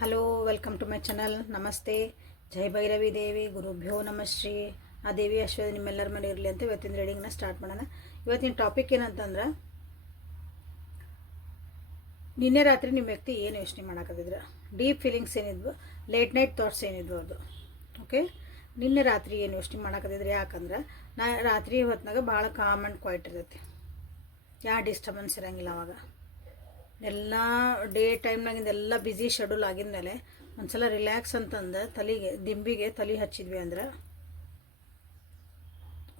Hello welcome to my channel ನಮಸ್ತೆ ಜೈ ಭೈರವಿ ದೇವಿ ಗುರುಭ್ಯೋ ನಮಶ್ರೀ ಆ ದೇವಿ ಅಶ್ವದ ನಿಮ್ಮೆಲ್ಲರ ಮನೆ ಇರಲಿ ಅಂತ ಇವತ್ತಿನ ರೀಡಿಂಗ್ನ ಸ್ಟಾರ್ಟ್ ಮಾಡೋಣ. ಇವತ್ತಿನ ಟಾಪಿಕ್ ಏನಂತಂದ್ರೆ, ನಿನ್ನೆ ರಾತ್ರಿ ನಿಮ್ಮ ವ್ಯಕ್ತಿ ಏನು ಯೋಚನೆ ಮಾಡಕತ್ತಿದ್ರು? ಡೀಪ್ ಫೀಲಿಂಗ್ಸ್ ಏನಿದ್ವು? ಲೇಟ್ ನೈಟ್ ಥಾಟ್ಸ್ ಏನಿದ್ವು ಅದು? ಓಕೆ ನಿನ್ನೆ ರಾತ್ರಿ ಏನು ಯೋಚನೆ ಮಾಡಕತ್ತಿದ್ರು? ಯಾಕಂದ್ರೆ, ನಾ ರಾತ್ರಿ ಹೊತ್ತಿನಾಗ ಭಾಳ ಕಾಮ್ ಆ್ಯಂಡ್ ಕ್ವೈಟ್ ಇರ್ತೈತಿ. ಯಾವ ಡಿಸ್ಟರ್ಬೆನ್ಸ್ ಇರೋಂಗಿಲ್ಲ ಅವಾಗ. ಎಲ್ಲ ಡೇ ಟೈಮ್ನಾಗಿಂದ ಎಲ್ಲ ಬ್ಯುಸಿ ಶೆಡ್ಯೂಲ್ ಆಗಿದ್ಮೇಲೆ ಒಂದ್ಸಲ ರಿಲ್ಯಾಕ್ಸ್ ಅಂತಂದು ತಲೆಗೆ, ದಿಂಬಿಗೆ ತಲೆ ಹಚ್ಚಿದ್ವಿ ಅಂದ್ರೆ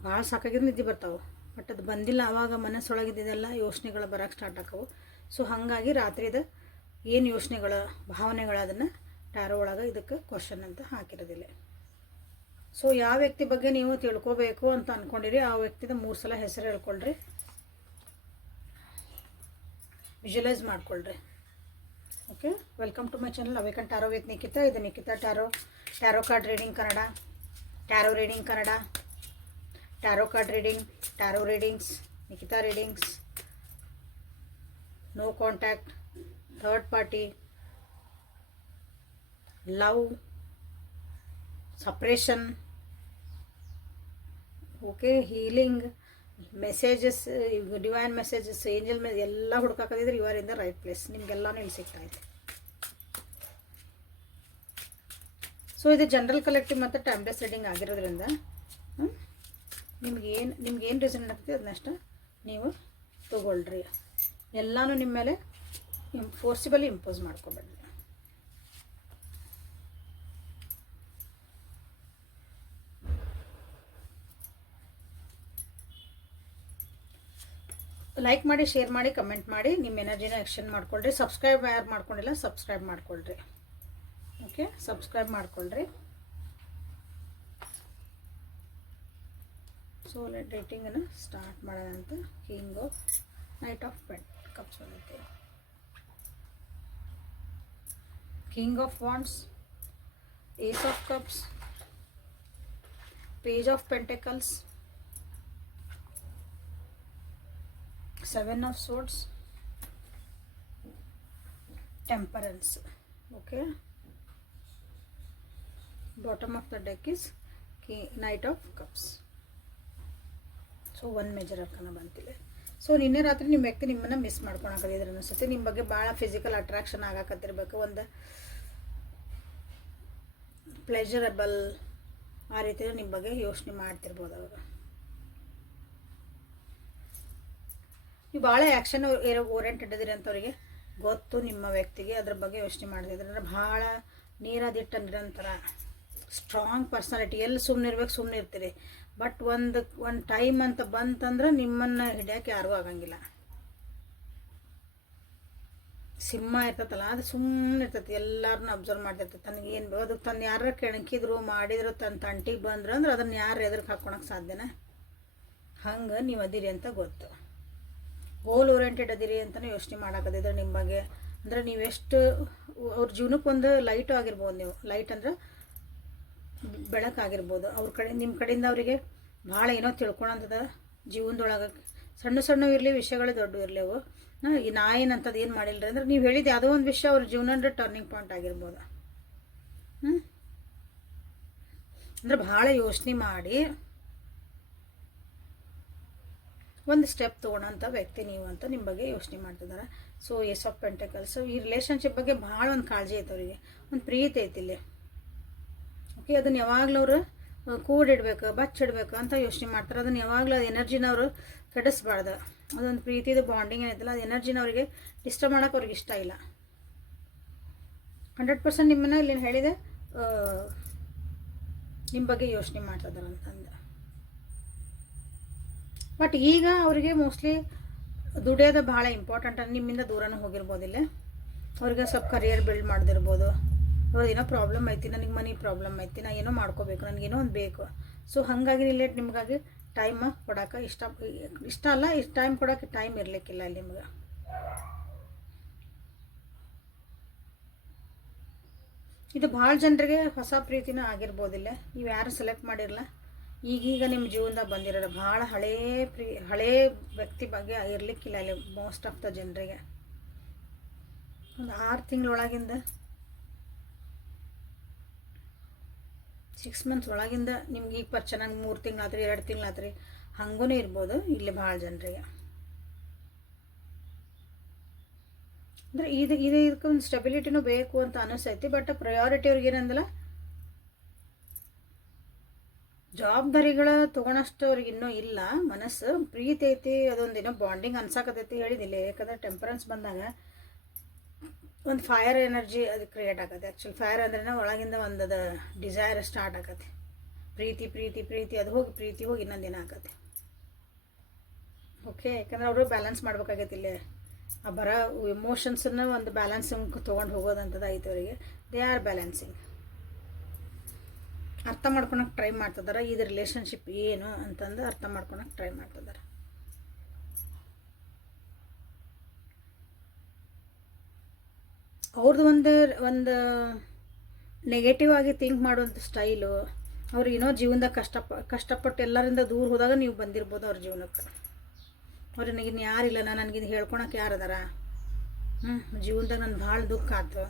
ಭಾಳ ಸಾಕಾಗಿದ್ದು ನಿದ್ದೆ ಬರ್ತಾವೆ. ಬಟ್ ಅದು ಬಂದಿಲ್ಲ ಆವಾಗ ಮನಸ್ಸೊಳಗಿದ್ದೆಲ್ಲ ಯೋಚನೆಗಳು ಬರೋಕ್ಕೆ ಸ್ಟಾರ್ಟ್ ಆಕವು ಸೊ ಹಾಗಾಗಿ ರಾತ್ರಿದ ಏನು ಯೋಚನೆಗಳ, ಭಾವನೆಗಳು ಅದನ್ನು ಟ್ಯಾರೋ ಒಳಗೆ ಇದಕ್ಕೆ ಕ್ವಶನ್ ಅಂತ ಹಾಕಿರೋದಿಲ್ಲ. ಸೊ ಯಾವ ವ್ಯಕ್ತಿ ಬಗ್ಗೆ ನೀವು ತಿಳ್ಕೊಬೇಕು ಅಂತ ಅಂದ್ಕೊಂಡಿರಿ ಆ ವ್ಯಕ್ತಿದ ಮೂರು ಸಲ ಹೆಸರು ಹೇಳ್ಕೊಳ್ರಿ. ವಿಜುವಲೈಸ್ ಮಾಡ್ಕೊಳ್ರಿ. Okay. Welcome to my channel awaken tarot with Nikhita ಇದು Nikhita tarot tarot card reading Kannada tarot reading Kannada tarot card reading tarot readings Nikhita readings no contact third party love separation okay healing messages divine messages angel ಮೆ ಎಲ್ಲ ಹುಡ್ಕಾಕದಿದ್ರೆ ಇವರಿಂದ right place ನಿಮಗೆಲ್ಲನೂ ಇಲ್ಲಿ ಇದೆ. So ಇದು general collective ಮತ್ತು timeless reading ಆಗಿರೋದ್ರಿಂದ ನಿಮ್ಗೇನು ನಿಮ್ಗೇನು ರೀಸನ್ ಆಗ್ತದೆ ಅದನ್ನಷ್ಟ ನೀವು ತೊಗೊಳ್ರಿ. ಎಲ್ಲನೂ ನಿಮ್ಮ ಮೇಲೆ ಫೋರ್ಸಿಬಲಿ ಇಂಪೋಸ್ ಮಾಡ್ಕೊಬೇಡ್ರಿ. ಲೈಕ್ ಮಾಡಿ ಶೇರ್ ಮಾಡಿ ಕಮೆಂಟ್ ಮಾಡಿ ನಿಮ್ಮ ಎನರ್ಜಿನ ಎಕ್ಸ್ಚೇಂಜ್ ಮಾಡ್ಕೊಳ್ರಿ. ಸಬ್ಸ್ಕ್ರೈಬ್ ಯಾರು ಮಾಡ್ಕೊಂಡಿಲ್ಲ ಸಬ್ಸ್ಕ್ರೈಬ್ ಮಾಡ್ಕೊಳ್ರಿ. ಓಕೆ ಸಬ್ಸ್ಕ್ರೈಬ್ ಮಾಡ್ಕೊಳ್ರಿ. ಸೊ ಡೇಟಿಂಗನ್ನು ಸ್ಟಾರ್ಟ್ ಮಾಡೋದಂತ king of knight of pent cups king of wands ace of cups page of pentacles seven of swords. Temperance. Okay. Bottom of the deck is ಕಿ knight of cups. So one major arcana ಬಂತಿಲ್ಲ so ನಿನ್ನೆ ರಾತ್ರಿ ನಿಮ್ಮ ವ್ಯಕ್ತಿ ನಿಮ್ಮನ್ನು miss ಮಾಡ್ಕೊಳಕತ್ತಿದ್ರು ಅನಿಸುತ್ತೆ. ನಿಮ್ಮ ಬಗ್ಗೆ ಭಾಳ ಫಿಸಿಕಲ್ ಅಟ್ರಾಕ್ಷನ್ ಆಗಾಕತ್ತಿರ್ಬೇಕು ಒಂದು ಪ್ಲೆಜರಬಲ್ ಆ ರೀತಿಯಲ್ಲಿ ನಿಮ್ಮ ಬಗ್ಗೆ ಯೋಚನೆ ಮಾಡ್ತಿರ್ಬೋದು ಅವರು. ನೀವು ಭಾಳ ಆ್ಯಕ್ಷನ್ ಓರಿಯೆಂಟೆಡ್ ಇದ್ದೀರಿ ಅಂತವ್ರಿಗೆ ಗೊತ್ತು ನಿಮ್ಮ ವ್ಯಕ್ತಿಗೆ, ಅದ್ರ ಬಗ್ಗೆ ಯೋಚನೆ ಮಾಡಿದೆ ಅಂದರೆ ಭಾಳ ನೀರಾದಿಟ್ಟ ನಿರಂತರ ಸ್ಟ್ರಾಂಗ್ ಪರ್ಸನಾಲಿಟಿ ಎಲ್ಲಿ ಸುಮ್ಮನೆ ಇರ್ಬೇಕು ಸುಮ್ಮನೆ ಇರ್ತೀರಿ. ಬಟ್ ಒಂದು ಒಂದು ಟೈಮ್ ಅಂತ ಬಂತಂದ್ರೆ ನಿಮ್ಮನ್ನು ಹಿಡಿಯೋಕೆ ಯಾರಿಗೂ ಆಗಂಗಿಲ್ಲ. ಸಿಂಹ ಇರ್ತೈತಲ್ಲ, ಅದು ಸುಮ್ಮನೆ ಇರ್ತೈತಿ ಎಲ್ಲರನ್ನ ಅಬ್ಸರ್ವ್ ಮಾಡ್ತಿರ್ತದೆ ತನಗೆ ಏನು ಅದಕ್ಕೆ ತನ್ನ ಯಾರು ಕೆಣಕಿದ್ರು, ಮಾಡಿದ್ರು ತನ್ನ ತಂಟಿಗೆ ಬಂದ್ರು ಅಂದ್ರೆ ಅದನ್ನು ಯಾರು ಎದುರು ಹಾಕ್ಕೊಳಕ್ಕೆ ಸಾಧ್ಯನ? ಹಂಗೆ ನೀವು ಅದಿರಿ ಅಂತ ಗೊತ್ತು. ಗೋಲ್ ಓರಿಯೆಂಟೆಡ್ ಅದಿರಿ ಅಂತಲೇ ಯೋಚನೆ ಮಾಡಾಕದಿದ್ರೆ ನಿಮ್ಮ ಬಗ್ಗೆ. ಅಂದರೆ ನೀವೆಷ್ಟು ಅವ್ರ ಜೀವನಕ್ಕೆ ಒಂದು ಲೈಟು ಆಗಿರ್ಬೋದು ನೀವು. ಲೈಟ್ ಅಂದ್ರೆ ಬೆಳಕಾಗಿರ್ಬೋದು ಅವ್ರ ಕಡೆ ನಿಮ್ಮ ಕಡೆಯಿಂದ ಅವರಿಗೆ ಭಾಳ ಏನೋ ತಿಳ್ಕೊಳಂಥದ ಜೀವನದೊಳಗೆ. ಸಣ್ಣ ಸಣ್ಣ ಇರಲಿ, ವಿಷಯಗಳು ದೊಡ್ಡ ಇರಲಿ ಅವು. ಈ ನಾ ಏನಂಥದ್ದು ಏನು ಮಾಡಿಲ್ಲ ಅಂದ್ರೆ ನೀವು ಹೇಳಿದ ಯಾವುದೋ ಒಂದು ವಿಷಯ ಅವ್ರ ಜೀವನದ ಟರ್ನಿಂಗ್ ಪಾಯಿಂಟ್ ಆಗಿರ್ಬೋದು. ಹ್ಞೂ ಅಂದ್ರೆ ಭಾಳ ಯೋಚನೆ ಮಾಡಿ ಒಂದು ಸ್ಟೆಪ್ ತೊಗೊಳೋಂಥ ವ್ಯಕ್ತಿ ನೀವು ಅಂತ ನಿಮ್ಮ ಬಗ್ಗೆ ಯೋಚನೆ ಮಾಡ್ತಿದ್ದಾರೆ ಸೊ ಎಸ್ ಆಫ್ ಪೆಂಟಕಲ್ಸ್ ಈ ರಿಲೇಷನ್ಶಿಪ್ ಬಗ್ಗೆ ಭಾಳ ಒಂದು ಕಾಳಜಿ ಐತೆ ಅವರಿಗೆ. ಒಂದು ಪ್ರೀತಿ ಐತಿ ಇಲ್ಲಿ. ಓಕೆ ಅದನ್ನು ಯಾವಾಗಲೂ ಅವರು ಕೂಡಿಡ್ಬೇಕು, ಬಚ್ಚಿಡ್ಬೇಕು ಅಂತ ಯೋಚನೆ ಮಾಡ್ತಾರೆ. ಅದನ್ನು ಯಾವಾಗಲೂ ಅದು ಎನರ್ಜಿನ ಅವರು ಕೆಡಿಸ್ಬಾರ್ದು. ಅದೊಂದು ಪ್ರೀತಿದು ಬಾಂಡಿಂಗ್ ಏನೈತಲ್ಲ, ಅದು ಎನರ್ಜಿನ ಅವರಿಗೆ ಡಿಸ್ಟರ್ಬ್ ಮಾಡೋಕೆ ಅವ್ರಿಗೆ ಇಷ್ಟ ಇಲ್ಲ. ಹಂಡ್ರೆಡ್ ಪರ್ಸೆಂಟ್ ನಿಮ್ಮನ್ನ ಇಲ್ಲಿ ಹೇಳಿದೆ. ನಿಮ್ಮ ಬಗ್ಗೆ ಯೋಚನೆ ಮಾಡ್ತಿದ್ದಾರೆ ಅಂತಂದು. ಬಟ್ ಈಗ ಅವರಿಗೆ ಮೋಸ್ಟ್ಲಿ ದುಡಿಯೋದು ಭಾಳ ಇಂಪಾರ್ಟೆಂಟ್ ನಿಮ್ಮಿಂದ ದೂರನೂ ಹೋಗಿರ್ಬೋದಿಲ್ಲ ಅವ್ರಿಗೆ ಸ್ವಲ್ಪ ಕರಿಯರ್ ಬಿಲ್ಡ್ ಮಾಡ್ದಿರ್ಬೋದು. ಅವ್ರದ್ದು ಏನೋ ಪ್ರಾಬ್ಲಮ್ ಐತಿ, ನನಗೆ ಮನಿ ಪ್ರಾಬ್ಲಮ್ ಐತಿ, ನಾ ಏನೋ ಮಾಡ್ಕೋಬೇಕು ನನಗೇನೋ ಒಂದು ಬೇಕು. ಸೊ ಹಾಗಾಗಿ ರಿಲೇಟ್ ನಿಮಗಾಗಿ ಟೈಮ್ ಕೊಡೋಕೆ ಇಷ್ಟ ಇಷ್ಟ ಅಲ್ಲ ಇಷ್ಟು ಟೈಮ್ ಕೊಡೋಕೆ ಟೈಮ್ ಇರಲಿಕ್ಕಿಲ್ಲ ಅಲ್ಲಿ ನಿಮ್ಗೆ. ಇದು ಭಾಳ ಜನರಿಗೆ ಹೊಸ ಪ್ರೀತಿನೂ ಆಗಿರ್ಬೋದಿಲ್ಲ ನೀವು ಯಾರು ಸೆಲೆಕ್ಟ್ ಮಾಡಿರಲ್ಲ ಈಗೀಗ ನಿಮ್ಮ ಜೀವನದಾಗ ಬಂದಿರೋದು ಭಾಳ ಹಳೇ ಪ್ರಿ, ಹಳೇ ವ್ಯಕ್ತಿ ಬಗ್ಗೆ ಇರಲಿಕ್ಕಿಲ್ಲ ಅಲ್ಲಿ ಮೋಸ್ಟ್ ಆಫ್ ದ ಜನರಿಗೆ. ಒಂದು ಆರು ತಿಂಗಳೊಳಗಿಂದ ಸಿಕ್ಸ್ ಮಂತ್ಸ್ ಒಳಗಿಂದ ನಿಮ್ಗೆ ಈಗ ಪರ್ ಚೆನ್ನಾಗಿ ಮೂರು ತಿಂಗಳಾದ್ರಿ ಎರಡು ತಿಂಗಳಾದ್ರಿ ಹಂಗೂ ಇರ್ಬೋದು ಇಲ್ಲಿ ಭಾಳ ಜನರಿಗೆ. ಅಂದರೆ ಇದು ಇದು ಇದಕ್ಕೊಂದು ಸ್ಟೆಬಿಲಿಟಿನೂ ಬೇಕು ಅಂತ ಅನಿಸ್ತೈತಿ ಬಟ್ ಪ್ರಯಾರಿಟಿ ಅವ್ರಿಗೆ ಏನಂದಲ್ಲ ಜವಾಬ್ದಾರಿಗಳ ತೊಗೊಳಷ್ಟು ಅವ್ರಿಗೆ ಇನ್ನೂ ಇಲ್ಲ. ಮನಸ್ಸು ಪ್ರೀತಿ ಐತಿ ಅದೊಂದೇನೋ ಬಾಂಡಿಂಗ್ ಅನ್ಸಾಕತೈತಿ ಹೇಳಿದಿಲ್ಲ ಯಾಕಂದ್ರೆ ಟೆಂಪರೆನ್ಸ್ ಬಂದಾಗ ಒಂದು ಫೈರ್ ಎನರ್ಜಿ ಅದು ಕ್ರಿಯೇಟ್ ಆಗತ್ತೆ. ಆ್ಯಕ್ಚುಲಿ ಫೈರ್ ಅಂದ್ರೆ ಒಳಗಿಂದ ಒಂದು ಅದು ಡಿಸೈರ್ ಸ್ಟಾರ್ಟ್ ಆಗತ್ತೆ. ಪ್ರೀತಿ ಪ್ರೀತಿ ಪ್ರೀತಿ, ಅದು ಹೋಗಿ ಪ್ರೀತಿ ಹೋಗಿ ಇನ್ನೊಂದು ದಿನ ಆಗತ್ತೆ. ಓಕೆ ಯಾಕಂದ್ರೆ ಅವರು ಬ್ಯಾಲೆನ್ಸ್ ಮಾಡ್ಬೇಕಾಗೈತಿ ಇಲ್ಲೇ. ಆ ಬರೋ ಇಮೋಷನ್ಸನ್ನು ಒಂದು ಬ್ಯಾಲೆನ್ಸ್ ತೊಗೊಂಡು ಹೋಗೋದಂಥದ್ದು ಐತೆ ಅವರಿಗೆ. ದೇ ಆರ್ ಬ್ಯಾಲೆನ್ಸಿಂಗ್ ಅರ್ಥ ಮಾಡ್ಕೊಳಕ್ಕೆ ಟ್ರೈ ಮಾಡ್ತಿದಾರ. ಇದು ರಿಲೇಷನ್ಶಿಪ್ ಏನು ಅಂತಂದು ಅರ್ಥ ಮಾಡ್ಕೊಳಕ್ಕೆ ಟ್ರೈ ಮಾಡ್ತಿದಾರ. ಅವ್ರದ್ದು ಒಂದು ಒಂದು ನೆಗೆಟಿವ್ ಆಗಿ ಥಿಂಕ್ ಮಾಡುವಂಥ ಸ್ಟೈಲು ಅವ್ರು ಏನೋ ಜೀವನದಾಗ ಕಷ್ಟಪ ಕಷ್ಟಪಟ್ಟು ಎಲ್ಲರಿಂದ ದೂರ ಹೋದಾಗ ನೀವು ಬಂದಿರ್ಬೋದು ಅವ್ರ ಜೀವನಕ್ಕೆ. ಅವ್ರು ನನಗಿನ್ನು ಯಾರಿಲ್ಲ ನಾನು ನನಗಿನ್ ಹೇಳ್ಕೊಳಕ್ಕೆ ಯಾರು ಅದಾರ? ಹ್ಞೂ ಜೀವನದಾಗ ನನ್ನ ಭಾಳ ದುಃಖ ಆಯ್ತು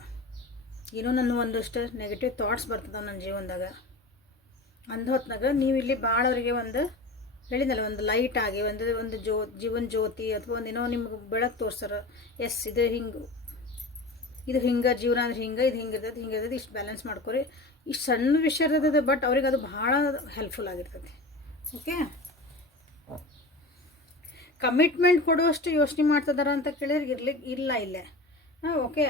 ಏನೋ ನನ್ನ ಒಂದಷ್ಟು ನೆಗೆಟಿವ್ ಥಾಟ್ಸ್ ಬರ್ತದೆ ನನ್ನ ಜೀವನದಾಗ. ಅಂದ ಹೊತ್ನಾಗ ನೀವು ಇಲ್ಲಿ ಭಾಳ ಅವರಿಗೆ ಒಂದು ಹೇಳಿದ್ನಲ್ಲ, ಒಂದು ಲೈಟ್ ಆಗಿ, ಒಂದು ಒಂದು ಜೋ, ಜೀವನ ಜ್ಯೋತಿ ಅಥವಾ ಒಂದು ಏನೋ ನಿಮ್ಗೆ ಬೆಳಕು ತೋರ್ಸಾರ. ಎಸ್, ಇದು ಹಿಂಗೆ ಇದು ಹಿಂಗೆ, ಜೀವನ ಅಂದ್ರೆ ಹಿಂಗೆ, ಇದು ಹಿಂಗೆ ಇರ್ತದೆ ಹಿಂಗೆ ಇರ್ತದೆ ಇಷ್ಟು ಬ್ಯಾಲೆನ್ಸ್ ಮಾಡ್ಕೊರಿ. ಇಷ್ಟು ಸಣ್ಣ ವಿಷಯ ಇರ್ತದೆ ಬಟ್ ಅವ್ರಿಗೆ ಅದು ಭಾಳ ಹೆಲ್ಪ್ಫುಲ್ ಆಗಿರ್ತದೆ ಓಕೆ ಕಮಿಟ್ಮೆಂಟ್ ಕೊಡುವಷ್ಟು ಯೋಚನೆ ಮಾಡ್ತಿದಾರ ಅಂತ ಕೇಳಿದ್ರೆ ಇರ್ಲಿಕ್ಕೆ ಇಲ್ಲ ಇಲ್ಲೇ. ಹಾಂ ಓಕೆ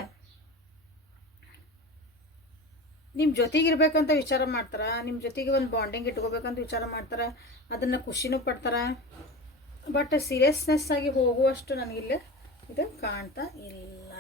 ನಿಮ್ಮ ಜೊತೆಗೆ ಇರಬೇಕಂತ ವಿಚಾರ ಮಾಡ್ತಾರೆ ನಿಮ್ಮ ಜೊತೆಗೆ ಒಂದು ಬಾಂಡಿಂಗ್ ಇಟ್ಕೋಬೇಕಂತ ವಿಚಾರ ಮಾಡ್ತಾರೆ, ಅದನ್ನು ಖುಷಿನೂ ಪಡ್ತಾರೆ. ಬಟ್ ಸೀರಿಯಸ್ನೆಸ್ ಆಗಿ ಹೋಗುವಷ್ಟು ನನಗಿಲ್ಲ ಇದು ಕಾಣ್ತಾ ಇಲ್ಲ.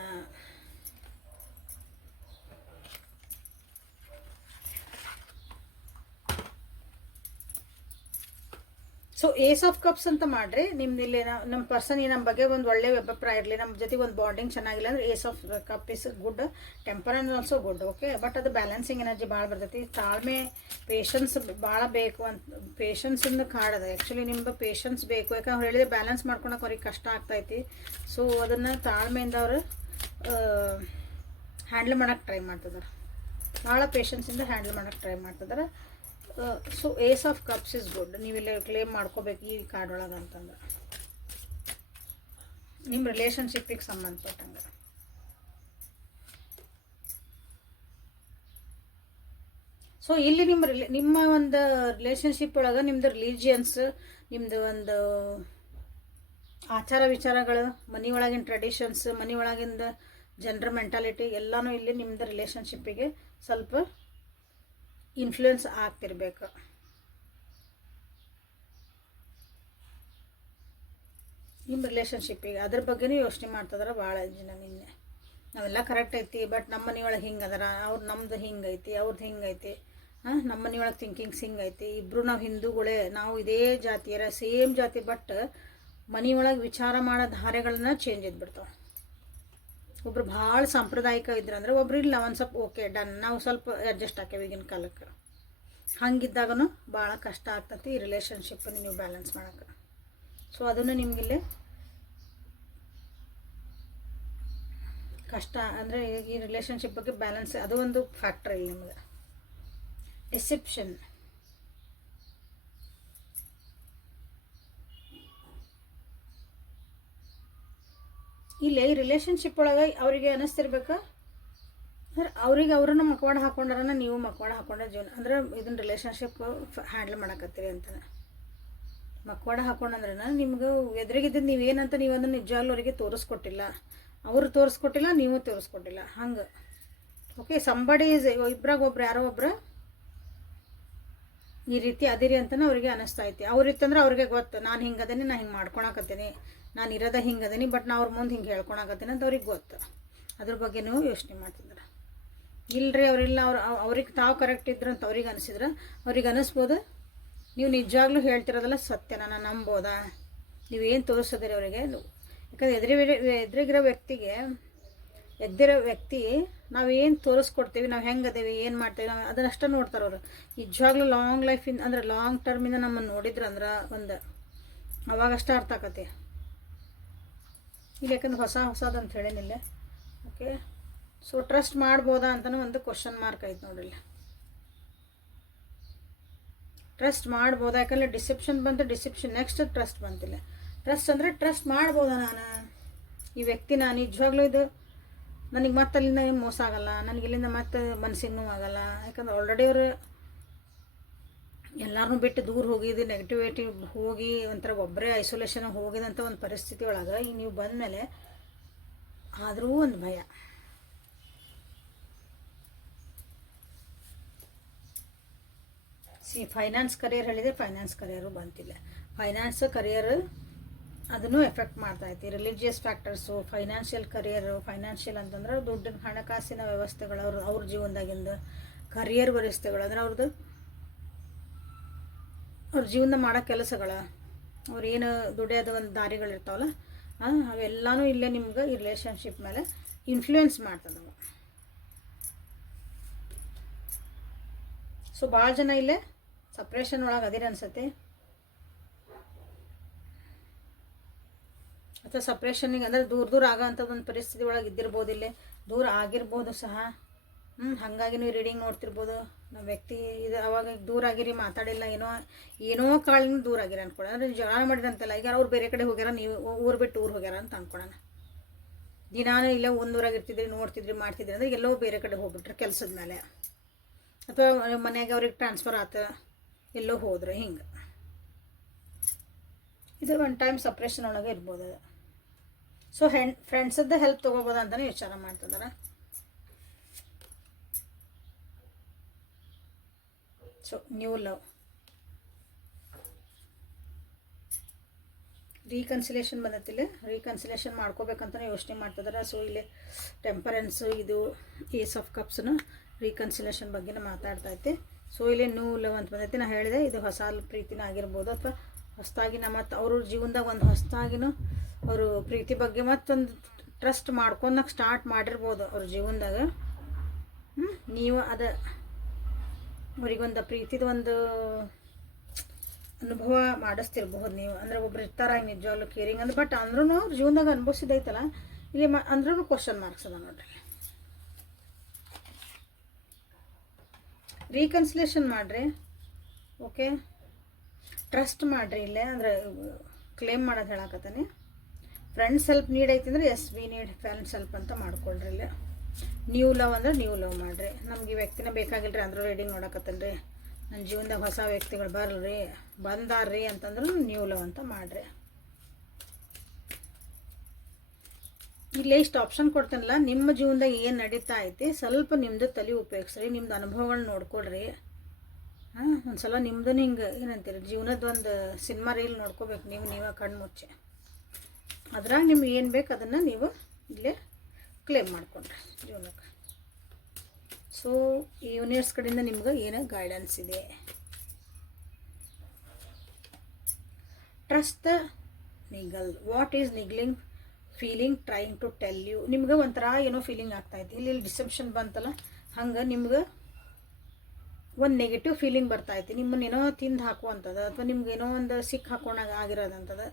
ಸೊ ಏಸ್ ಆಫ್ ಕಪ್ಸ್ ಅಂತ ಮಾಡ್ರಿ. ನಿಮ್ದು ಇಲ್ಲಿ ನಮ್ಮ ಪರ್ಸನ್ ನಮ್ಮ ಬಗ್ಗೆ ಒಂದು ಒಳ್ಳೆ ಅಭಿಪ್ರಾಯ ಇರಲಿ. ನಮ್ಮ ಜೊತೆಗೆ ಒಂದು ಬಾಂಡಿಂಗ್ ಚೆನ್ನಾಗಿಲ್ಲ ಅಂದ್ರೆ ace of cup is good temper and also good okay but ಅದು ಬ್ಯಾಲೆನ್ಸಿಂಗ್ ಎನರ್ಜಿ ಭಾಳ ಬರ್ತೈತಿ. ತಾಳ್ಮೆ ಪೇಷನ್ಸ್ ಭಾಳ ಬೇಕು ಅಂತ ಪೇಷನ್ಸಿಂದ ಕಾಡದ ಆ್ಯಕ್ಚುಲಿ ನಿಮ್ಮ ಪೇಷನ್ಸ್ ಬೇಕು. ಯಾಕಂದ್ರೆ ಅವ್ರು ಹೇಳಿದ್ರೆ ಬ್ಯಾಲೆನ್ಸ್ ಮಾಡ್ಕೊಳಕ್ಕೆ ಅವ್ರಿಗೆ ಕಷ್ಟ ಆಗ್ತೈತಿ. ಸೊ ಅದನ್ನು ತಾಳ್ಮೆಯಿಂದ ಅವರು ಹ್ಯಾಂಡಲ್ ಮಾಡೋಕ್ಕೆ ಟ್ರೈ ಮಾಡ್ತಿದ್ದಾರೆ ಭಾಳ ಪೇಷನ್ಸಿಂದ ಹ್ಯಾಂಡಲ್ ಮಾಡೋಕ್ಕೆ ಟ್ರೈ ಮಾಡ್ತಿದ್ದಾರೆ so ace of cups is good ನೀವಿಲ್ಲ claim ಮಾಡ್ಕೋಬೇಕು ಈ ಕಾರ್ಡ್ ಒಳಗೆ ಅಂತಂದ್ರೆ. ನಿಮ್ಮ ರಿಲೇಷನ್ಶಿಪ್ಪಿಗೆ ಸಂಬಂಧಪಟ್ಟಂಗೆ. ಸೊ ಇಲ್ಲಿ ನಿಮ್ಮ ರಿಲೇ ನಿಮ್ಮ ಒಂದು ರಿಲೇಷನ್ಶಿಪ್ ಒಳಗೆ ನಿಮ್ಮದು ರಿಲೀಜಿಯನ್ಸ್ ನಿಮ್ಮದು ಒಂದು ಆಚಾರ ವಿಚಾರಗಳು, ಮನೆ ಒಳಗಿನ ಟ್ರೆಡಿಷನ್ಸ್ ಮನೆ ಒಳಗಿಂದ ಜನರ ಮೆಂಟಾಲಿಟಿ ಎಲ್ಲನೂ ಇಲ್ಲಿ ನಿಮ್ಮದು ರಿಲೇಷನ್ಶಿಪ್ಪಿಗೆ ಸ್ವಲ್ಪ ಇನ್ಫ್ಲೂಯೆನ್ಸ್ ಆಗ್ತಿರ್ಬೇಕು. ನಿಮ್ಮ ರಿಲೇಷನ್ಶಿಪ್ಪಿಗೆ ಅದ್ರ ಬಗ್ಗೆನೂ ಯೋಚನೆ ಮಾಡ್ತದ್ರೆ ಭಾಳ ಜನ ನಿನ್ನೆ. ನಾವೆಲ್ಲ ಕರೆಕ್ಟ್ ಐತಿ ಬಟ್ ನಮ್ಮ ಮನೆಯೊಳಗೆ ಹಿಂಗೆ ಅದರ, ಅವ್ರು ನಮ್ದು ಹಿಂಗೆ ಐತಿ ಅವ್ರದ್ದು ಹಿಂಗೆ ಐತಿ. ಹಾಂ, ನಮ್ಮ ಮನೆಯೊಳಗೆ ಥಿಂಕಿಂಗ್ಸ್ ಐತಿ. ಇಬ್ಬರು ನಾವು ಹಿಂದೂಗಳೇ, ನಾವು ಇದೇ ಜಾತಿಯರ ಸೇಮ್ ಜಾತಿ ಬಟ್ ಮನೆಯೊಳಗೆ ವಿಚಾರ ಮಾಡೋ ಧಾರೆಗಳನ್ನ ಚೇಂಜ್ ಇದ್ಬಿಡ್ತಾವೆ ಒಬ್ರು ಭಾಳ ಸಾಂಪ್ರದಾಯಿಕ ಇದ್ರಂದ್ರೆ ಒಬ್ರು ಇಲ್ಲ, ಒಂದು ಸ್ವಲ್ಪ ಓಕೆ ಡನ್ ನಾವು ಸ್ವಲ್ಪ ಅಡ್ಜಸ್ಟ್ ಆಕ್ಯಾವ ಈಗಿನ ಕಾಲಕ್ಕೆ. ಹಂಗಿದ್ದಾಗೂ ಭಾಳ ಕಷ್ಟ ಆಗ್ತತಿ ಈ ರಿಲೇಷನ್ಶಿಪ್ಪನ್ನು ನೀವು ಬ್ಯಾಲೆನ್ಸ್ ಮಾಡೋಕೆ ಸೊ ಅದನ್ನು ನಿಮಗಿಲ್ಲಿ ಕಷ್ಟ ಅಂದರೆ ಈ ರಿಲೇಷನ್ಶಿಪ್ ಬಗ್ಗೆ ಬ್ಯಾಲೆನ್ಸ್ ಅದು ಒಂದು ಫ್ಯಾಕ್ಟ್ರ್ ಇಲ್ಲಿ ನಿಮಗೆ. ಡಿಸೆಪ್ಷನ್ ಇಲ್ಲಿ ರಿಲೇಷನ್ಶಿಪ್ ಒಳಗೆ ಅವರಿಗೆ ಅನ್ನಿಸ್ತಿರ್ಬೇಕು ಅಂದ್ರೆ ಅವ್ರಿಗೆ ಅವ್ರನ್ನ ಮಕ್ವಾಡ ಹಾಕೊಂಡರನ ನೀವು ಮಕ್ವಾಡ ಹಾಕೊಂಡ್ರೆ ಜೀವನ. ಅಂದ್ರೆ ಇದನ್ನ ರಿಲೇಷನ್ಶಿಪ್ ಹ್ಯಾಂಡಲ್ ಮಾಡಕತ್ತೀರಿ ಅಂತ ಮಕ್ವಾಡ ಹಾಕೊಂಡಂದ್ರೆ ನಿಮ್ಗೆ ಎದುರಿಗಿದ್ದು ನೀವೇನಂತ ನೀವು ಅದನ್ನು ನಿಜವಾಗ್ಲೂ ಅವರಿಗೆ ತೋರಿಸ್ಕೊಟ್ಟಿಲ್ಲ. ಅವರು ತೋರಿಸ್ಕೊಟ್ಟಿಲ್ಲ, ನೀವು ತೋರಿಸ್ಕೊಟ್ಟಿಲ್ಲ. ಹಂಗೆ. ಓಕೆ ಸಂಬಡಿ ಈಸ್ ಇಬ್ರಾಗ ಒಬ್ರು, ಯಾರೋ ಒಬ್ರು ಈ ರೀತಿ ಅದಿರಿ ಅಂತಲೇ ಅವರಿಗೆ ಅನಿಸ್ತಾ ಐತಿ ಅವ್ರಿತ್ತಂದ್ರೆ ಅವ್ರಿಗೆ ಗೊತ್ತು, ನಾನು ಹಿಂಗೆ ಅದೇನೆ ನಾನು ಹಿಂಗೆ ಮಾಡ್ಕೊಳಕತ್ತೀನಿ ನಾನು ಇರೋದ ಹಿಂಗೆ ಅದೀನಿ ಬಟ್ ನಾ ಅವ್ರ ಮುಂದೆ ಹಿಂಗೆ ಹೇಳ್ಕೊಳಕತ್ತೀನಿ ಅಂತ ಅವ್ರಿಗೆ ಗೊತ್ತು. ಅದ್ರ ಬಗ್ಗೆನೂ ಯೋಚನೆ ಮಾಡ್ತಿದ್ರು ಇಲ್ಲರಿ ಅವರಿಲ್ಲ ಅವ್ರು ಅವ್ರಿಗೆ ತಾವು ಕರೆಕ್ಟ್ ಇದ್ರು ಅಂತ ಅವ್ರಿಗೆ ಅನಿಸಿದ್ರೆ ಅವ್ರಿಗೆ ಅನಿಸ್ಬೋದು. ನೀವು ನಿಜವಾಗ್ಲೂ ಹೇಳ್ತಿರೋದಲ್ಲ ಸತ್ಯನ, ನಾನು ನಂಬೋದಾ? ನೀವೇನು ತೋರಿಸೋದಿರಿ ಅವರಿಗೆ? ಯಾಕಂದ್ರೆ ಎದುರಿ ಎದುರಿಗಿರೋ ವ್ಯಕ್ತಿಗೆ, ಎದ್ದಿರೋ ವ್ಯಕ್ತಿ ನಾವು ಏನು ತೋರಿಸ್ಕೊಡ್ತೀವಿ, ನಾವು ಹೆಂಗೆ ಅದೇವಿ, ಏನು ಮಾಡ್ತೀವಿ, ನಾವು ಅದನ್ನಷ್ಟೇ ನೋಡ್ತಾರೆ ಅವರು. ನಿಜವಾಗ್ಲೂ ಲಾಂಗ್ ಲೈಫಿಂದ ಅಂದ್ರೆ ಲಾಂಗ್ ಟರ್ಮಿಂದ ನಮ್ಮನ್ನು ನೋಡಿದ್ರು ಅಂದ್ರೆ ಒಂದು ಅವಾಗಷ್ಟೇ ಅರ್ಥ ಆಕತಿ. ಇಲ್ಲಿ ಯಾಕಂದ್ರೆ ಹೊಸ ಹೊಸದಂತ ಹೇಳೇನಿಲ್ಲ ಓಕೆ ಸೊ ಟ್ರಸ್ಟ್ ಮಾಡ್ಬೋದಾ ಅಂತಲೂ ಒಂದು ಕ್ವಶನ್ ಮಾರ್ಕ್ ಆಯ್ತು ನೋಡಿಲ್ಲ ಟ್ರಸ್ಟ್ ಮಾಡ್ಬೋದಾ? ಯಾಕಂದರೆ ಡಿಸೆಪ್ಷನ್ ಬಂತು ಡಿಸೆಪ್ಷನ್ ನೆಕ್ಸ್ಟ್ ಟ್ರಸ್ಟ್ ಬಂತಿಲ್ಲ ಟ್ರಸ್ಟ್ ಅಂದರೆ ಟ್ರಸ್ಟ್ ಮಾಡ್ಬೋದಾ ನಾನು? ಈ ವ್ಯಕ್ತಿ ನಾನು ನಿಜವಾಗ್ಲೂ ಇದು ನನಗೆ ಮತ್ತೆ ಅಲ್ಲಿಂದ ಏನು ಮೋಸ ಆಗಲ್ಲ, ನನಗೆ ಇಲ್ಲಿಂದ ಮತ್ತೆ ಮನಸ್ಸಿಗೆ ಆಗಲ್ಲ. ಯಾಕಂದ್ರೆ ಆಲ್ರೆಡಿ ಅವರು ಎಲ್ಲರನ್ನೂ ಬಿಟ್ಟು ದೂರ ಹೋಗಿದ್ದು ನೆಗೆಟಿವಿಟಿ ಹೋಗಿ ಒಂಥರ ಒಬ್ಬರೇ ಐಸೋಲೇಷನ್ ಹೋಗಿದಂಥ ಒಂದು ಪರಿಸ್ಥಿತಿ ಒಳಗೆ. ಈಗ ನೀವು ಬಂದಮೇಲೆ ಆದರೂ ಒಂದು ಭಯ. ಸಿ ಫೈನಾನ್ಸ್ ಕರಿಯರ್ ಹೇಳಿದರೆ ಫೈನಾನ್ಸ್ ಕರಿಯರು ಬಂತಿಲ್ಲ. ಫೈನಾನ್ಸ್ ಕರಿಯರ್ ಅದನ್ನು ಎಫೆಕ್ಟ್ ಮಾಡ್ತಾ ಐತಿ religious factors financial career financial ಅಂತಂದ್ರೆ ದುಡ್ಡಿನ ಹಣಕಾಸಿನ ವ್ಯವಸ್ಥೆಗಳು, ಅವ್ರ ಅವ್ರ ಜೀವನದಾಗಿಂದ ಕರಿಯರ್ ವ್ಯವಸ್ಥೆಗಳು, ಅಂದ್ರೆ ಅವ್ರದ್ದು ಅವ್ರ ಜೀವನ ಮಾಡೋ ಕೆಲಸಗಳ, ಅವ್ರು ಏನು ದುಡಿಯೋದ ಒಂದು ದಾರಿಗಳಿರ್ತಾವಲ್ಲ ಅವೆಲ್ಲನೂ ಇಲ್ಲೇ ನಿಮ್ಗೆ ಈ ರಿಲೇಷನ್ಶಿಪ್ ಮೇಲೆ ಇನ್ಫ್ಲೂಯೆನ್ಸ್ ಮಾಡ್ತದವ. ಸೊ ಭಾಳ ಜನ ಇಲ್ಲೇ ಸಪ್ರೇಷನ್ ಒಳಗೆ ಅದಿರ ಅನ್ಸತ್ತೆ. ಅಥವಾ ಸಪ್ರೇಷನಿಗೆ ಅಂದರೆ ದೂರ ದೂರ ಆಗೋ ಅಂಥದ್ದು ಒಂದು ಪರಿಸ್ಥಿತಿ ಒಳಗೆ ಇದ್ದಿರ್ಬೋದು ಇಲ್ಲೇ, ದೂರ ಆಗಿರ್ಬೋದು ಸಹ. ಹ್ಞೂ ಹಾಗಾಗಿ ನೀವು ರೀಡಿಂಗ್ ನೋಡ್ತಿರ್ಬೋದು. ನಮ್ಮ ವ್ಯಕ್ತಿ ಇದು ಅವಾಗ ದೂರ ಆಗಿರಿ, ಮಾತಾಡಿಲ್ಲ, ಏನೋ ಏನೋ ಕಾಳಿನ ದೂರ ಆಗಿರಿ ಅನ್ಕೊಳ್ಳ ಅಂದರೆ ಜಗಳ ಮಾಡಿದಂತೆಲ್ಲ, ಈಗ ಅವ್ರು ಬೇರೆ ಕಡೆ ಹೋಗ್ಯಾರ, ನೀವು ಊರು ಬಿಟ್ಟು ಊರು ಹೋಗ್ಯಾರ ಅಂತ ಅನ್ಕೊಳ್ಳೋಣ. ದಿನಾನು ಇಲ್ಲ ಒಂದೂರಾಗ ಇರ್ತಿದ್ರಿ ನೋಡ್ತಿದ್ರಿ, ಮಾಡ್ತಿದ್ರಿ ಅಂದ್ರೆ ಎಲ್ಲೋ ಬೇರೆ ಕಡೆ ಹೋಗ್ಬಿಟ್ರೆ ಕೆಲಸದ ಮೇಲೆ. ಅಥವಾ ಮನೆಗೆ ಅವ್ರಿಗೆ ಟ್ರಾನ್ಸ್ಫರ್ ಆತ, ಎಲ್ಲೋ ಹೋದ್ರೆ ಹಿಂಗೆ. ಇದು ಒನ್ ಟೈಮ್ ಸಪ್ರೇಷನ್ ಒಳಗೆ ಇರ್ಬೋದು ಸೊ ಹೆಣ್ ಫ್ರೆಂಡ್ಸದ್ದು ಹೆಲ್ಪ್ ತೊಗೋಬೋದು ಅಂತಲೇ ವಿಚಾರ ಮಾಡ್ತಿದ್ದಾರೆ ಸೊ ನ್ಯೂ ಲವ್ ರೀಕನ್ಸಿಲೇಷನ್ ಬಂದತ್ತಿಲ್ಲ ರೀಕನ್ಸಿಲೇಷನ್ ಮಾಡ್ಕೋಬೇಕಂತಲೇ ಯೋಚನೆ ಮಾಡ್ತಿದ್ದಾರೆ ಸೊ ಇಲ್ಲಿ ಟೆಂಪರೆನ್ಸು ಇದು ಏಸ್ ಆಫ್ ಕಪ್ಸ್ನು ರೀಕನ್ಸಿಲೇಷನ್ ಬಗ್ಗೆನೇ ಮಾತಾಡ್ತಾ ಐತೆ ಸೊ ಇಲ್ಲಿ ನ್ಯೂ ಲವ್ ಅಂತ ಬಂದೈತಿ. ನಾ ಹೇಳಿದೆ, ಇದು ಹೊಸ ಪ್ರೀತಿನ ಆಗಿರ್ಬೋದು ಅಥವಾ ಹೊಸದಾಗಿ ನಮ್ಮ ಮತ್ತು ಅವ್ರ ಜೀವನದಾಗ ಒಂದು ಹೊಸದಾಗಿನೂ ಅವರು ಪ್ರೀತಿ ಬಗ್ಗೆ ಮತ್ತೊಂದು ಟ್ರಸ್ಟ್ ಮಾಡ್ಕೊಂಡಾಗ ಸ್ಟಾರ್ಟ್ ಮಾಡಿರ್ಬೋದು ಅವ್ರ ಜೀವನದಾಗ? ನೀವು ಅದು ಅವ್ರಿಗೊಂದು ಪ್ರೀತಿದ ಒಂದು ಅನುಭವ ಮಾಡಿಸ್ತಿರ್ಬಹುದು ನೀವು. ಅಂದ್ರೆ ಒಬ್ರು ಇರ್ತಾರ ನಿಜವಾಗ್ಲೂ ಕೇರಿಂಗ್ ಅಂದ್ರೆ ಬಟ್ ಅಂದ್ರೂ ಅವ್ರ ಜೀವನದಾಗ ಅನುಭವಿಸಿದೈತಲ್ಲ ಇಲ್ಲಿ ಮ ಅಂದ್ರೂ ಕ್ವಶನ್ ಮಾರ್ಕ್ಸ್ ಅದ ನೋಡ್ರಿ. ರೀಕನ್ಸಿಲೇಷನ್ ಮಾಡ್ರಿ. ಓಕೆ ಟ್ರಸ್ಟ್ ಮಾಡ್ರಿ ಇಲ್ಲೇ, ಅಂದ್ರೆ ಕ್ಲೇಮ್ ಮಾಡೋದು ಹೇಳಕತ್ತಾನೆ. ಫ್ರೆಂಡ್ಸ್ ಹೆಲ್ಪ್ ನೀಡ್ ಐತಿ ಅಂದ್ರೆ yes we need friends help ಅಂತ ಮಾಡ್ಕೊಳ್ರಿ ಇಲ್ಲೇ. ನ್ಯೂ ಲವ್ ಅಂದ್ರೆ ನೀವು ಲವ್ ಮಾಡ್ರಿ. ನಮ್ಗೆ ಈ ವ್ಯಕ್ತಿನ ಬೇಕಾಗಿಲ್ರಿ ಅಂದ್ರೂ ರೀಡಿಂಗ್ ರೀ ನನ್ನ ಜೀವನದಾಗ ಹೊಸ ವ್ಯಕ್ತಿಗಳು ಬರಲ್ರಿ, ಬಂದಾರ್ರಿ ಅಂತಂದ್ರೆ ನೀವು ಲವ್ ಅಂತ ಮಾಡ್ರಿ. ಇಲ್ಲೇ ಇಷ್ಟು ಆಪ್ಷನ್ ಕೊಡ್ತೇನಲ್ಲ, ನಿಮ್ಮ ಜೀವನದಾಗ ಏನು ನಡೀತಾ ಐತಿ ಸ್ವಲ್ಪ ನಿಮ್ಮದು ತಲೆ ಉಪಯೋಗಿಸ್ರಿ, ನಿಮ್ದು ಅನುಭವಗಳನ್ನ ನೋಡ್ಕೊಳ್ರಿ. ಹಾಂ, ಒಂದ್ಸಲ ನಿಮ್ದು ಹಿಂಗೆ ಏನಂತೀರಿ, ಜೀವನದ ಒಂದು ಸಿನಿಮಾ ರೀಲ್ ನೋಡ್ಕೋಬೇಕು ನೀವು, ನೀವೇ ಕಣ್ಣು ಮುಚ್ಚಿ ಅದ್ರಾಗ ನಿಮ್ಗೆ ಏನು ಬೇಕು ಅದನ್ನು ನೀವು ಇಲ್ಲೇ ಕ್ಲೇಮ್ ಮಾಡ್ಕೊಂಡ್ರೆ ಜೀವನಕ್ಕೆ ಸೊ ಈ ಯೂನಿವರ್ಸ್ ಕಡೆಯಿಂದ ನಿಮ್ಗೆ ಏನೋ ಗೈಡೆನ್ಸ್ ಇದೆ. Trust the niggle what is niggling feeling trying to tell you ನಿಮ್ಗೆ ಒಂಥರ ಏನೋ ಫೀಲಿಂಗ್ ಆಗ್ತಾಯಿತ್ತು ಇಲ್ಲಿ ಡಿಸೆಪ್ಷನ್ ಬಂತಲ್ಲ, ಹಂಗೆ ನಿಮ್ಗೆ ಒಂದು ನೆಗೆಟಿವ್ ಫೀಲಿಂಗ್ ಬರ್ತಾಯಿತ್ತು ನಿಮ್ಮನ್ನ ಏನೋ ತಿಂದು ಹಾಕುವಂಥದ್ದು ಅಥವಾ ನಿಮ್ಗೆ ಏನೋ ಒಂದು ಸಿಕ್ ಹಾಕೊಂಡಾಗ ಆಗಿರೋದಂಥದ್ದು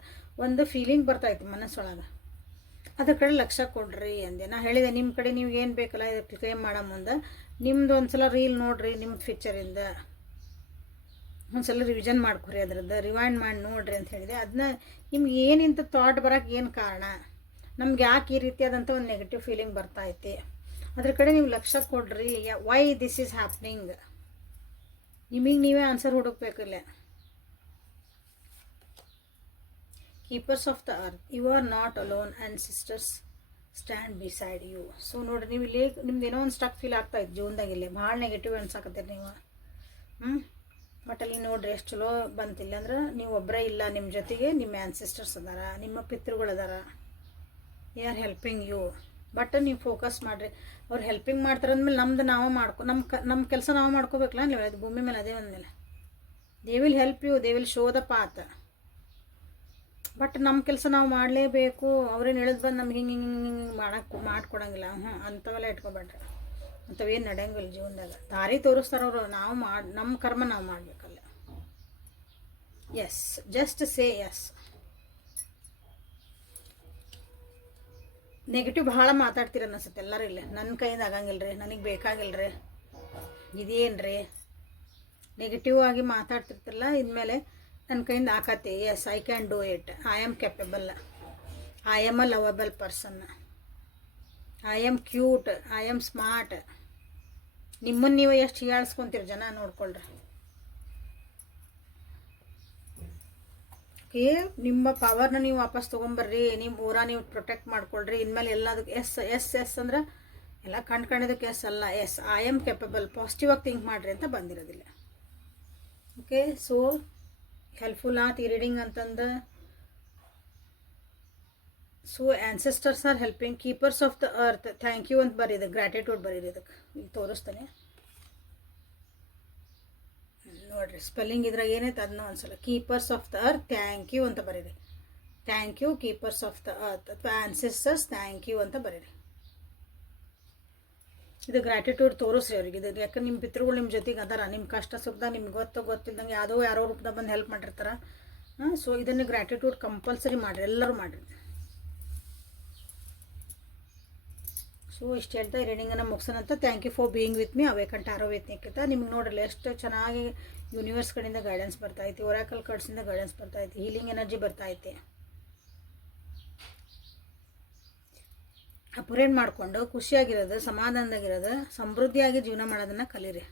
ಒಂದು ಫೀಲಿಂಗ್ ಬರ್ತಾಯಿತ್ತು ಮನಸ್ಸೊಳಗೆ. ಅದ್ರ ಕಡೆ ಲಕ್ಷ್ಯ ಕೊಡ್ರಿ ಅಂದೆ. ನಾ ಹೇಳಿದೆ ನಿಮ್ಮ ಕಡೆ ನೀವು ಏನು ಬೇಕಲ್ಲ ಇದಕ್ಕೆ ಕ್ಲೇಮ್ ಮಾಡೋ ಮುಂದೆ. ನಿಮ್ದು ಒಂದು ಸಲ ರೀಲ್ ನೋಡ್ರಿ ನಿಮ್ಮ ಫೀಚರಿಂದ ಒಂದ್ಸಲ ರಿವಿಷನ್ ಮಾಡ್ಕೊರಿ ಅದ್ರದ್ದು ರಿವೈಂಡ್ ಮಾಡಿ ನೋಡ್ರಿ ಅಂತ ಹೇಳಿದೆ. ಅದನ್ನ ನಿಮ್ಗೆ ಏನಿಂತ ಥಾಟ್ ಬರೋಕೆ ಏನು ಕಾರಣ? ನಮ್ಗೆ ಯಾಕೆ ಈ ರೀತಿಯಾದಂಥ ಒಂದು ನೆಗೆಟಿವ್ ಫೀಲಿಂಗ್ ಬರ್ತಾ ಐತಿ? ಅದ್ರ ಕಡೆ ನೀವು ಲಕ್ಷ್ಯ ಕೊಡ್ರಿ. ವೈ ದಿಸ್ ಈಸ್ ಹ್ಯಾಪ್ನಿಂಗ್ ನಿಮಗೆ ನೀವೇ answer ಹುಡುಕ್ಬೇಕಿಲ್ಲ keepers of the earth you are not alone and sisters stand beside you so ನೋಡಿರಿ ನೀವು ಇಲ್ಲಿ ನಿಮ್ದು ಏನೋ ಒಂದು ಸ್ಟಕ್ ಫೀಲ್ ಆಗ್ತಾ ಇತ್ತು ಜೀವನದಾಗ ಇಲ್ಲಿ. ಭಾಳ ನೆಗೆಟಿವ್ ಅನ್ಸಾಕತ್ತೀರಿ ನೀವು. ಹ್ಞೂ ಬಟ್ ಅಲ್ಲಿ ನೋಡ್ರಿ, ಎಷ್ಟು ಚಲೋ ಬಂತಿಲ್ಲ ಅಂದ್ರೆ ನೀವು ಒಬ್ಬರೇ ಇಲ್ಲ ನಿಮ್ಮ ಜೊತೆಗೆ ನಿಮ್ಮ ಆ್ಯನ್ಸಿಸ್ಟರ್ಸ್ ಅದಾರ, ನಿಮ್ಮ ಪಿತೃಗಳು ಅದಾರ. You are helping you but ನೀವು ಫೋಕಸ್ ಮಾಡಿರಿ. ಅವ್ರು ಹೆಲ್ಪಿಂಗ್ ಮಾಡ್ತಾರೆ ಅಂದಮೇಲೆ ನಮ್ದು ನಾವು ಮಾಡ್ಕೊ ನಮ್ಮ ಕ ನಮ್ಮ ಕೆಲಸ ನಾವು ಮಾಡ್ಕೋಬೇಕಲ್ಲ ನೀವು ಭೂಮಿ ಮೇಲೆ ಅದೇ ಅಂದಮೇಲೆ they will help you they will show the path but ನಮ್ಮ ಕೆಲಸ ನಾವು ಮಾಡಲೇಬೇಕು. ಅವ್ರೇನು ಹೇಳಿದ್ ಬಂದು ನಮ್ಗೆ ಹಿಂಗೆ ಹಿಂಗೆ ಹಿಂಗೆ ಹಿಂಗೆ ಮಾಡಕ್ಕೆ ಮಾಡ್ಕೊಡಂಗಿಲ್ಲ. ಹ್ಞೂ ಅಂಥವೆಲ್ಲ ಇಟ್ಕೊಬೇಡ್ರಿ. ಅಂಥವೇನು ನಡೆಯಂಗಿಲ್ಲ ಜೀವನದಾಗ. ದಾರಿ ತೋರಿಸ್ತಾರವರು ನಾವು ಮಾಡಿ ನಮ್ಮ ಕರ್ಮ ನಾವು ಮಾಡಬೇಕಲ್ಲ yes just say yes negative ಭಾಳ ಮಾತಾಡ್ತೀರ ಅನ್ನಿಸುತ್ತೆ ಎಲ್ಲರೂ ಇಲ್ಲ. ನನ್ನ ಕೈಯಿಂದ ಆಗಂಗಿಲ್ಲ ರೀ ನನಗೆ ಬೇಕಾಗಿಲ್ಲ ರೀ ಇದೇನು ರೀ ನೆಗೆಟಿವ್ ಆಗಿ ಮಾತಾಡ್ತಿರ್ತಲ್ಲ. ಇನ್ಮೇಲೆ ನನ್ನ ಕೈಯಿಂದ ಹಾಕತ್ತೆ yes I can do it I am capable I am a lovable person I am cute I am smart ನಿಮ್ಮನ್ನು ನೀವು ಎಷ್ಟು ಹೀಯಾಳಿಸ್ಕೊತೀರಿ ಜನ ನೋಡ್ಕೊಳ್ರಿ. ಓಕೆ ನಿಮ್ಮ ಪವರ್ನ ನೀವು ವಾಪಸ್ ತೊಗೊಂಬರ್ರಿ. ನಿಮ್ಮ ಊರ ನೀವು ಪ್ರೊಟೆಕ್ಟ್ ಮಾಡ್ಕೊಳ್ರಿ. ಇನ್ಮೇಲೆ ಎಲ್ಲದಕ್ಕೆ ಎಸ್ ಎಸ್ ಎಸ್ ಅಂದ್ರೆ ಎಲ್ಲ ಕಂಡ್ಕೊಂಡಿದ್ದಕ್ಕೆ ಎಸ್ ಅಲ್ಲ. Yes I am capable positive ಆಗಿ ಥಿಂಕ್ ಮಾಡಿರಿ ಅಂತ ಬಂದಿರೋದಿಲ್ಲ. ಓಕೆ ಸೊ ಹೆಲ್ಪ್ಫುಲ್ ಆತ್ ಈ ರೀಡಿಂಗ್ ಅಂತಂದು. So ancestors are helping keepers of the earth thank you ಅಂತ ಬರೀರಿ ಗ್ರ್ಯಾಟಿಟ್ಯೂಡ್ ಬರೀರಿ ಇದಕ್ಕೆ. ಈಗ ತೋರಿಸ್ತಾನೆ. ನೋಡ್ರಿ ಸ್ಪೆಲ್ಲಿಂಗ್ ಇದ್ರಾಗ ಏನೈತೆ ಅದನ್ನ ಒಂದ್ಸಲ keepers of the earth thank you ಅಂತ ಬರೀರಿ thank you keepers of the earth ಅಥವಾ ಆ್ಯನ್ಸೆಸ್ಟರ್ಸ್ ಥ್ಯಾಂಕ್ ಯು ಅಂತ ಬರೀರಿ ಇದು ಗ್ರ್ಯಾಟಿಟ್ಯೂಡ್ ತೋರಿಸ್ರಿ ಅವ್ರಿಗೆ. ಇದು ಯಾಕಂದ್ರೆ ನಿಮ್ಮ ಪಿತೃಗಳು ನಿಮ್ಮ ಜೊತೆಗೆ ಅದಾರ. ನಿಮ್ಮ ಕಷ್ಟ ಸುಖದಾಗ ನಿಮ್ಗೆ ಗೊತ್ತು ಗೊತ್ತಿಲ್ದಂಗೆ ಯಾವುದೋ ಯಾರೋ ರೂಪದಾಗ ಬಂದು ಹೆಲ್ಪ್ ಮಾಡಿರ್ತಾರೆ. ಹಾಂ ಸೊ ಇದನ್ನು ಗ್ರ್ಯಾಟಿಟ್ಯೂಡ್ ಕಂಪಲ್ಸರಿ ಮಾಡಿರಿ. ಎಲ್ಲರೂ ಮಾಡಿರಿ. ಸೊ ಇಷ್ಟು ಹೇಳ್ತಾ ರೀಡಿಂಗನ್ನು ಮುಗಿಸೋಣಂತ thank you for being with me awaken ಆರೋ ವೇತ್ನಿಕ್ಕಿಂತ ನಿಮ್ಗೆ ನೋಡ್ರಲ್ಲ ಎಷ್ಟು ಚೆನ್ನಾಗಿ ಯೂನಿವರ್ಸ್ ಕಡೆಯಿಂದ ಗೈಡೆನ್ಸ್ ಬರ್ತಾ ಐತಿ. ಒರಾಕಲ್ ಕಡ್ಸಿಂದ ಗೈಡೆನ್ಸ್ ಬರ್ತಾ ಐತಿ. ಹೀಲಿಂಗ್ ಎನರ್ಜಿ ಬರ್ತಾ ಅಪುರೇಟ್ ಮಾಡಿಕೊಂಡು ಖುಷಿಯಾಗಿರೋದು, ಸಮಾಧಾನದಾಗಿರೋದು, ಸಮೃದ್ಧಿಯಾಗಿ ಜೀವನ ಮಾಡೋದನ್ನು ಕಲೀರಿ.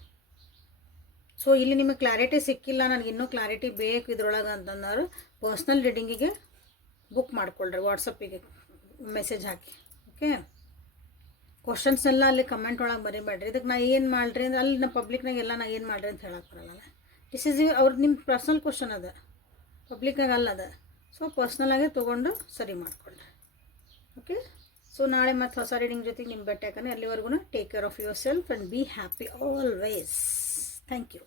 ಸೊ ಇಲ್ಲಿ ನಿಮಗೆ ಕ್ಲಾರಿಟಿ ಸಿಕ್ಕಿಲ್ಲ, ನನಗೆ ಇನ್ನೂ ಕ್ಲಾರಿಟಿ ಬೇಕು ಇದ್ರೊಳಗೆ ಅಂತಂದ್ರೆ ಪರ್ಸ್ನಲ್ ರೀಡಿಂಗಿಗೆ ಬುಕ್ ಮಾಡ್ಕೊಳ್ರಿ ವಾಟ್ಸಪ್ಪಿಗೆ ಮೆಸೇಜ್ ಹಾಕಿ ಓಕೆ ಕ್ವಶನ್ಸ್ನೆಲ್ಲ ಅಲ್ಲಿ ಕಮೆಂಟ್ ಒಳಗೆ ಬರೀಬೇಡ್ರಿ. ಇದಕ್ಕೆ ನಾ ಏನು ಮಾಡಿರಿ ಅಂದ್ರೆ, ಅಲ್ಲಿ ನಮ್ಮ ಪಬ್ಲಿಕ್ನಾಗ ಎಲ್ಲ ನಾ ಏನು ಮಾಡ್ರಿ ಅಂತ ಹೇಳಕ್ಕೆ ಬರಲ್ಲ ದಿಸ್ ಇಸ್ ಅವ್ರದ್ದು ನಿಮ್ಮ ಪರ್ಸ್ನಲ್ ಕ್ವಶನ್ ಅದ. ಪಬ್ಲಿಕ್ನಾಗ ಅಲ್ಲ ಅದ. ಸೊ ಆಗಿ ತೊಗೊಂಡು ಸರಿ ಮಾಡ್ಕೊಳ್ರಿ ಓಕೆ ಸೊ ನಾಳೆ ಮತ್ತೆ ಹೊಸ ರೀಡಿಂಗ್ ಜೊತೆಗೆ ನಿಮ್ಮ ಬೆಟ್ಟ ಯಾಕಂದರೆ ಅಲ್ಲಿವರೆಗೂ take care of yourself and be happy always thank you